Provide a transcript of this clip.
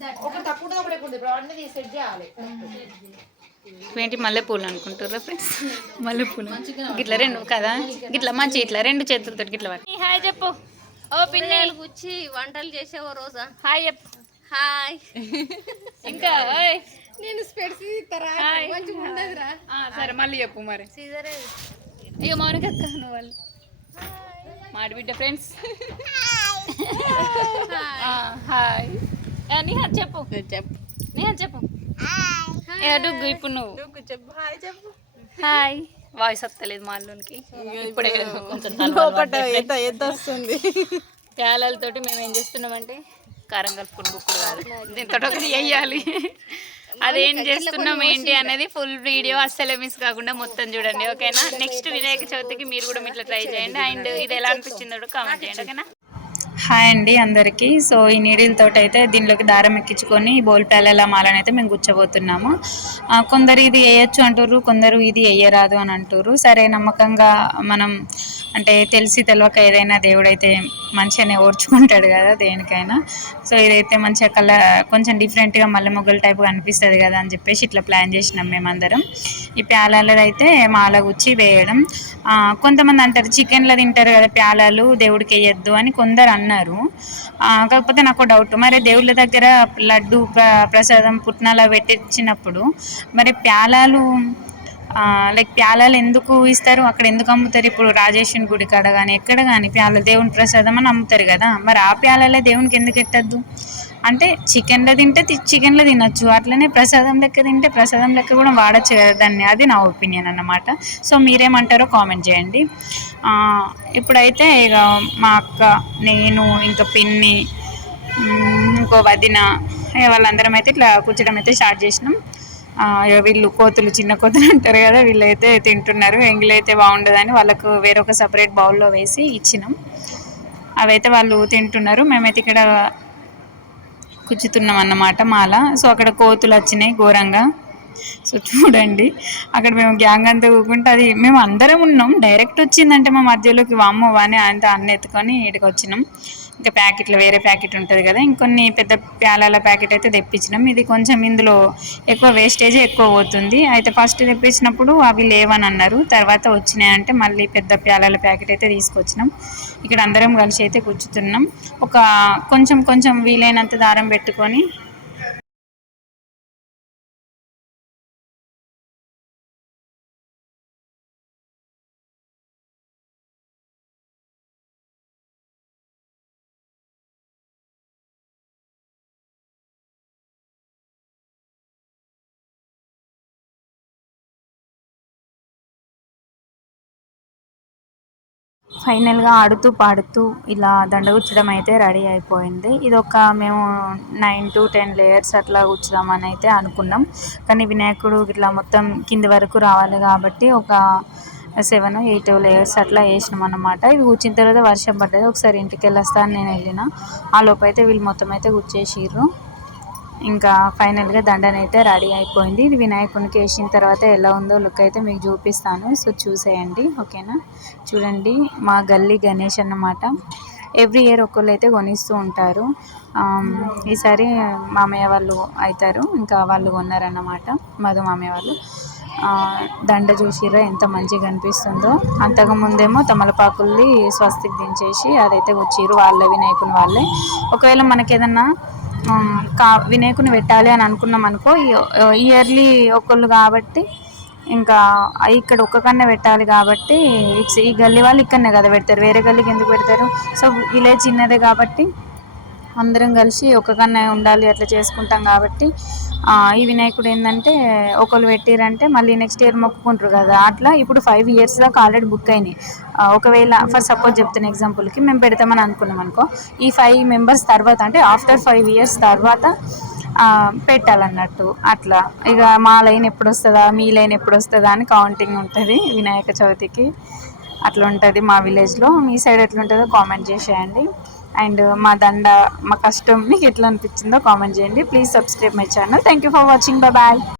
ఒక తక్కువ ఉంటుంది, ఒకటి ఎక్కువ ఉంటుంది. ఇప్పుడు అన్ని తీసి సెట్ చేయాలి. ఏంటి మల్లెపూలు అనుకుంటారా ఫ్రెండ్స్ మల్లెపూలు? గిట్ల రెండు కదా? గిట్ల మంచి ఇట్లా రెండు చేతులతో గిట్ల హాయ్ చెప్పు. ఓ పిన్నెలు గుచ్చి వంటలు చేసావు రోజా? హాయ్ చెప్పు. హాయ్. ఇంకా. నేను స్పెడ్స్ ఇస్తారా. మంచిగా ఉండదురా ఆ, సరే మళ్ళీ చెప్పు మరి. సీజరే. ఇక మౌనిక అక్క నువ్వు వాళ్ళు. మాడి బిడ్డ ఫ్రెండ్స్ హాయ్ నిహా చెప్పు. చెప్పు. నిహా చెప్పు. ఏ డుగ్గు ఇప్పుడు నువ్వు. చెప్పు. హాయ్ చెప్పు. హాయ్. వాయిస్ వస్తలేదు మా అల్లునికి. ఇప్పుడే కొంచెం వస్తుంది. ప్యాలలతోటి మేము ఏం చేస్తున్నామంటే కారం కలుపుకుని బుక్కులు కాదు. దీంతో ఒకటి వేయాలి అదేం చేస్తున్నాం ఏంటి అనేది ఫుల్ వీడియో అస్సలే మిస్ కాకుండా మొత్తం చూడండి ఓకేనా? నెక్స్ట్ వినాయక చవితికి మీరు కూడా ఇట్లా ట్రై చేయండి. అండ్ ఇది ఎలా అనిపించిందో కామెంట్ చేయండి ఓకేనా? హాయ్ అండి అందరికీ. సో ఈ నీడిల్ అయితే దీనిలోకి దారం ఎక్కించుకొని బోల్ ప్యాలెల మాలని అయితే మేము గుచ్చబోతున్నాము కొందరు ఇది వేయచ్చు అంటారు కొందరు ఇది వేయరాదు అని అంటారు సరే నమ్మకంగా మనం అంటే తెలిసి తెలియక ఏదైనా దేవుడైతే మంచిగానే ఓర్చుకుంటాడు కదా దేనికైనా. సో ఇదైతే మంచిగా కల కొంచెం డిఫరెంట్గా మల్లె మొగ్గల టైప్ అనిపిస్తుంది కదా అని చెప్పేసి ఇట్లా ప్లాన్ చేసినాం మేమందరం. ఈ ప్యాలలది అయితే మాల గుచ్చి వేయడం. కొంతమంది అంటారు చికెన్లో తింటారు కదా ప్యాలాలు దేవుడికి వేయద్దు అని కొందరు అన్నారు. కాకపోతే నాకు డౌట్ మరి దేవుళ్ళ దగ్గర లడ్డు ప్ర- ప్రసాదం పుట్నాల పెట్టించినప్పుడు మరి ప్యాలాలు లైక్ ప్యాలాలు ఎందుకు ఇస్తారు? అక్కడ ఎందుకు అమ్ముతారు? ఇప్పుడు రాజేశ్వరి గుడి కాడ కానీ ఎక్కడ కానీ ప్యాల దేవుని ప్రసాదం అని అమ్ముతారు కదా. మరి ఆ ప్యాలలే దేవునికి ఎందుకు ఎట్టద్దు? అంటే చికెన్లో తింటే తి- చికెన్లో తినొచ్చు. అట్లనే ప్రసాదం లెక్క తింటే ప్రసాదం లెక్క కూడా వాడచ్చు కదా. దాన్ని అది నా ఒపీనియన్ అన్నమాట. సో మీరేమంటారో కామెంట్ చేయండి. ఇప్పుడైతే ఇక మా అక్క నేను ఇంకా పిన్ని ఇంకో వదిన ఇక వాళ్ళందరం అయితే ఇట్లా కూర్చోడం అయితే స్టార్ట్ చేసినాం. వీళ్ళు కోతులు చిన్న కోతులు అంటారు కదా వీళ్ళైతే తింటున్నారు. ఎంగిలైతే బాగుండదని వాళ్ళకు వేరొక సపరేట్ బౌల్లో వేసి ఇచ్చినాం. అవైతే వాళ్ళు తింటున్నారు. మేమైతే ఇక్కడ కూర్చుతున్నాం అన్నమాట మాల. సో అక్కడ కోతులు వచ్చినాయి ఘోరంగా. సో చూడండి. అక్కడ మేము గ్యాంగ్ అంతా కూకుంటే అది మేము అందరం ఉన్నాం. డైరెక్ట్ వచ్చిందంటే మా మధ్యలోకి వామ్మో వాని అంతా అన్న ఎత్తుకొని ఇక్కడికి వచ్చినాం ఇంకా ప్యాకెట్లు వేరే ప్యాకెట్ ఉంటుంది కదా ఇంకొన్ని పెద్ద ప్యాలాల ప్యాకెట్ అయితే తెప్పించినాం. ఇది కొంచెం ఇందులో ఎక్కువ వేస్టేజ్ ఎక్కువ పోతుంది. అయితే ఫస్ట్ తెప్పించినప్పుడు అవి లేవని అన్నారు తర్వాత వచ్చినాయంటే మళ్ళీ పెద్ద ప్యాలాల ప్యాకెట్ అయితే తీసుకొచ్చినాం. ఇక్కడ అందరం కలిసి అయితే కూర్చుతున్నాం. ఒక కొంచెం కొంచెం వీలైనంత దారం పెట్టుకొని ఫైనల్గా ఆడుతూ పాడుతూ ఇలా దండగుచ్చడం అయితే రెడీ అయిపోయింది. ఇది ఒక మేము నైన్ టు టెన్ లేయర్స్ అట్లా కూర్చుదామని అయితే అనుకున్నాం. కానీ వినాయకుడు ఇట్లా మొత్తం కింది వరకు రావాలి కాబట్టి ఒక సెవెన్ ఎయిట్ లేయర్స్ అట్లా వేసినాం అనమాట ఇవి కూర్చిన తర్వాత వర్షం పడ్డది. ఒకసారి ఇంటికి వెళ్ళొస్తాను నేను వెళ్ళిన. ఆ లోపు అయితే వీళ్ళు మొత్తం అయితే కూర్చేసిర్రు ఇంకా ఫైనల్గా దండన అయితే రెడీ అయిపోయింది. ఇది వినాయకునికి వేసిన తర్వాత ఎలా ఉందో లుక్ అయితే మీకు చూపిస్తాను. సో చూసేయండి ఓకేనా? చూడండి మా గల్లీ గణేష్ అన్నమాట. ఎవ్రీ ఇయర్ ఒకళ్ళు అయితే కొనిస్తూ ఉంటారు. ఈసారి మామయ్య వాళ్ళు అవుతారు ఇంకా వాళ్ళు కొన్నారన్నమాట మధు మామయ్య వాళ్ళు. దండ చూసిరా ఎంత మంచిగా అనిపిస్తుందో. అంతకు ముందేమో తమలపాకుల్ని స్వస్తికి దించేసి అదైతే వచ్చిర్రు వాళ్ళ వినాయకుని వాళ్ళే. ఒకవేళ మనకి ఏదన్నా కా వినాయకుని పెట్టాలి అని అనుకున్నాం అనుకో ఇయర్లీ ఒకళ్ళు కాబట్టి ఇంకా ఇక్కడ ఒక్కకన్నే పెట్టాలి కాబట్టి ఇట్స్ ఈ గల్లీ వాళ్ళు ఇక్కడనే కదా పెడతారు వేరే గల్లీకి ఎందుకు పెడతారు? సో విలేజ్ చిన్నదే కాబట్టి అందరం కలిసి ఒక కన్నా ఉండాలి అట్లా చేసుకుంటాం కాబట్టి ఈ వినాయకుడు ఏంటంటే ఒకరు పెట్టిరంటే మళ్ళీ నెక్స్ట్ ఇయర్ మొక్కుకుంటారు కదా. అట్లా ఇప్పుడు ఫైవ్ ఇయర్స్ దాకా ఆల్రెడీ బుక్ అయినాయి. ఒకవేళ ఫర్ సపోజ్ చెప్తున్న ఎగ్జాంపుల్కి మేము పెడతామని అనుకున్నాం అనుకో ఈ ఫైవ్ మెంబర్స్ తర్వాత అంటే ఆఫ్టర్ ఫైవ్ ఇయర్స్ తర్వాత పెట్టాలన్నట్టు. అట్లా. ఇక మా లైన్ ఎప్పుడు వస్తుందా మీ లైన్ ఎప్పుడు వస్తుందా అని కౌంటింగ్ ఉంటుంది వినాయక చవితికి. అట్లా ఉంటుంది మా విలేజ్లో మీ సైడ్ ఎట్లా ఉంటుందో కామెంట్ చేసేయండి. అండ్ మా దండ మా కష్టం మీకు ఎట్లా అనిపించిందో కామెంట్ చేయండి. Please subscribe my channel thank you for watching bye bye